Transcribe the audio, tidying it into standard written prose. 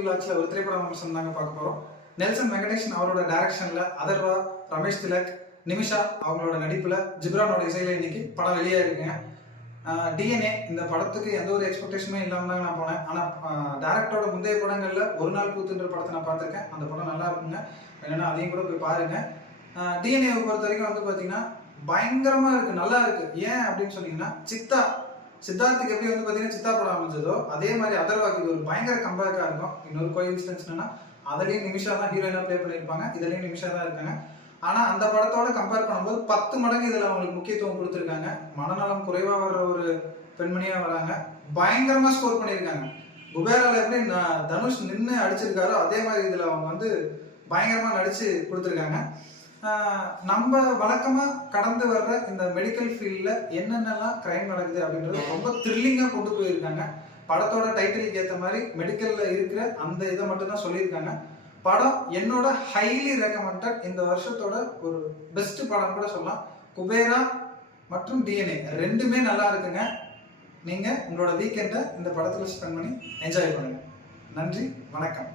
விளாக்ஸ்ல ஒரு திரைப்பட விமர்சனம் தாங்க பார்க்க போறோம். நெல்சன் வெங்கடேஷன் அவரோட டைரக்ஷன்ல அதர்வா, ரமேஷ் திலக், நிமிஷா அவங்களோட நடிப்புல ஜிப்ரானோட இசையில இன்னைக்கு படம் வெளியே இருக்குங்க. டிஎன்ஏ இந்த படத்துக்கு எந்த ஒரு எக்ஸ்பெக்டேஷனுமே இல்லாம தான் நான் போனேன். ஆனா டேரக்டரோட முந்தைய படங்கள்ல ஒரு நாள் கூத்துன்ற படத்தை நான் பார்த்திருக்கேன். அந்த படம் நல்லா இருக்குங்க. என்னன்னா அதையும் கூட போய் பாருங்க. டிஎன்ஏவை பொறுத்த வரைக்கும் வந்து பாத்தீங்கன்னா பயங்கரமா இருக்கு, நல்லா இருக்கு. ஏன் அப்படின்னு சொன்னீங்கன்னா சித்தார்த்துக்கு எப்படி வந்து பாத்தீங்கன்னா சித்தா படம் அமைஞ்சதோ அதே மாதிரி அதர்வாக்கு இது ஒரு பயங்கர கம்பேக்கா இருக்கும். இன்னொரு கோயின்சிடன்ஸ் என்னன்னா அதுலயும் நிமிஷா தான் ஹீரோயினா பிளே பண்ணியிருப்பாங்க, இதுலயும் நிமிஷா தான் இருக்காங்க. ஆனா அந்த படத்தோட கம்பேர் பண்ணும்போது 10 மடங்கு இதுல அவங்களுக்கு முக்கியத்துவம் கொடுத்துருக்காங்க. மனநலம் குறைவா வர்ற ஒரு பெண்மணியா வராங்க, பயங்கரமா ஸ்கோர் பண்ணியிருக்காங்க. குபேரால எப்படி தனுஷ் நின்று அடிச்சிருக்காரோ அதே மாதிரி இதுல அவங்க வந்து பயங்கரமா நடிச்சு கொடுத்துருக்காங்க. நம்ம வழக்கமா கடந்து வர்ற இந்த மெடிக்கல் ஃபீல்ட்ல என்னென்னலாம் கிரைம் நடக்குது அப்படின்றது ரொம்ப த்ரில்லிங்கா கொண்டு போயிருக்காங்க. படத்தோட டைட்டிலுக்கு ஏற்ற மாதிரி மெடிக்கல்ல இருக்கிற அந்த இதை மட்டும் தான் சொல்லியிருக்காங்க. படம் என்னோட ஹைலி ரெக்கமெண்டட், இந்த வருஷத்தோட ஒரு பெஸ்ட் படம் கூட சொல்லலாம். குபேரா மற்றும் டிஎன்ஏ ரெண்டுமே நல்லா இருக்குங்க. நீங்க உங்களோட வீக்கெண்டை இந்த படத்துல ஸ்பெண்ட் பண்ணி என்ஜாய் பண்ணுங்க. நன்றி, வணக்கம்.